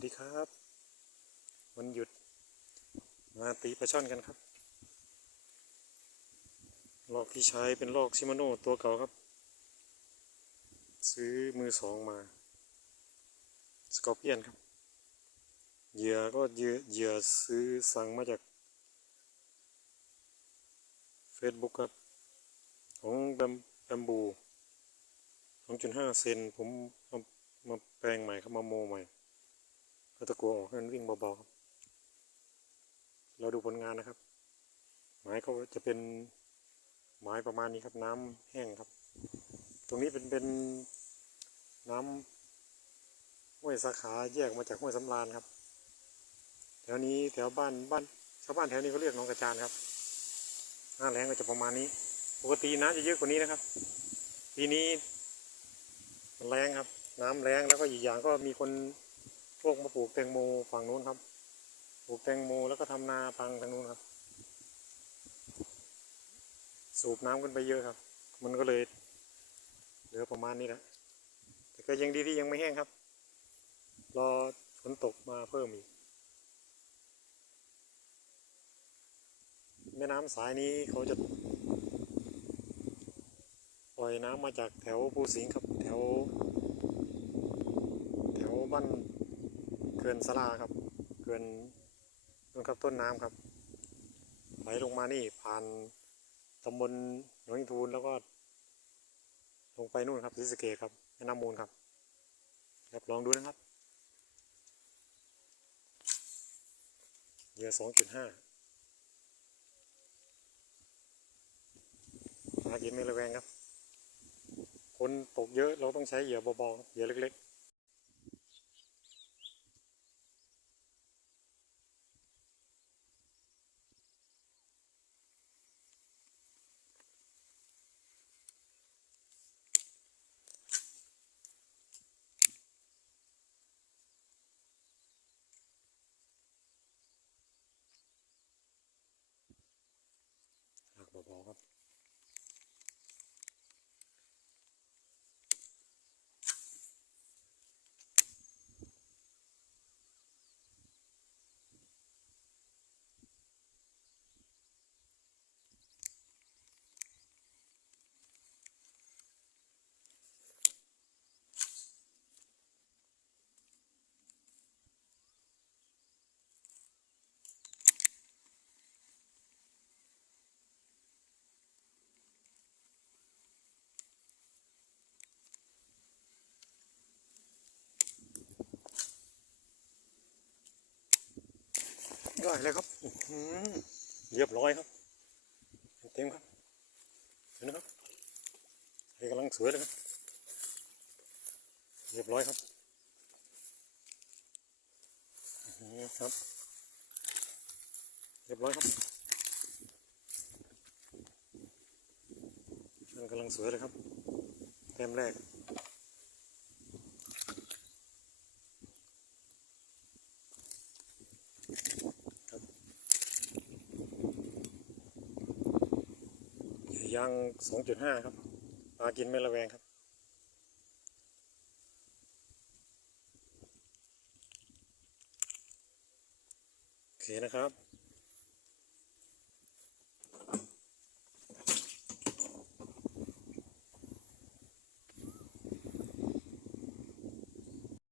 วัสดีครับ วันหยุด มาตีปลาช่อนกันครับ ลอกที่ใช้เป็นลอกชิมาโน่ตัวเก่าครับ ซื้อมือสองมา สกอร์เปียนครับ เหยื่อก็เหยื่อเหยื่อซื้อสั่งมาจาก Facebook ครับ ของแบมแบมบู 2.5 เซนผมมามาแปลงใหม่ครับมาโมใหม่ ก็ตะกัวออกให้มันวิ่งเบาๆครับเราดูผลงานนะครับไม้ก็จะเป็นไม้ประมาณนี้ครับ น้ำแห้งครับ ตรงนี้เป็นเป็นน้ำห้วยสาขาแยกมาจากห้วยสำราญครับแถวนี้แถวบ้านบ้านชาวบ้านแถวนี้เขาเรียกหนองกระจานครับหน้าแรงก็จะประมาณนี้ ปกติน้ำจะเยอะกว่านี้นะครับ ปีนี้มันแรงครับ น้ำแรงแล้วก็อีกอย่างก็มีคน พวกมาปลูกแตงโมฝั่งนู้นครับ ปลูกแตงโมแล้วก็ทำนาพังทางนู้นครับ สูบน้ำขึ้นไปเยอะครับ มันก็เลยเหลือประมาณนี้แหละแต่ก็ยังดีที่ยังไม่แห้งครับ รอฝนตกมาเพิ่มอีก แม่น้ำสายนี้เขาจะปล่อยน้ำมาจากแถวภูสิงห์ครับ แถว แถวบ้าน เขื่อนสลาครับเขื่อนนู่นครับต้นน้ำครับไหลลงมานี่ผ่านตำบลหนองอินทูนแล้วก็ลงไปนู่นครับศรีสะเกษครับแม่น้ำมูลครับครับลองดูนะครับเหยื่อสองจุดห้าหากินไม่ระแวงครับ คนตกเยอะเราต้องใช้เหยื่อเบาๆครับเหยื่อเล็ก ๆ ได้เลยครับเรียบร้อยครับ เต็มครับเห็นนะครับกำลังสวยเลยครับเรียบร้อยครับอื้อหือครับ เรียบร้อยครับมันกำลังสวยเลยครับเต็มแรก ยาง 2.5 ครับปลากินไม่ระแวงครับ โอเคนะครับ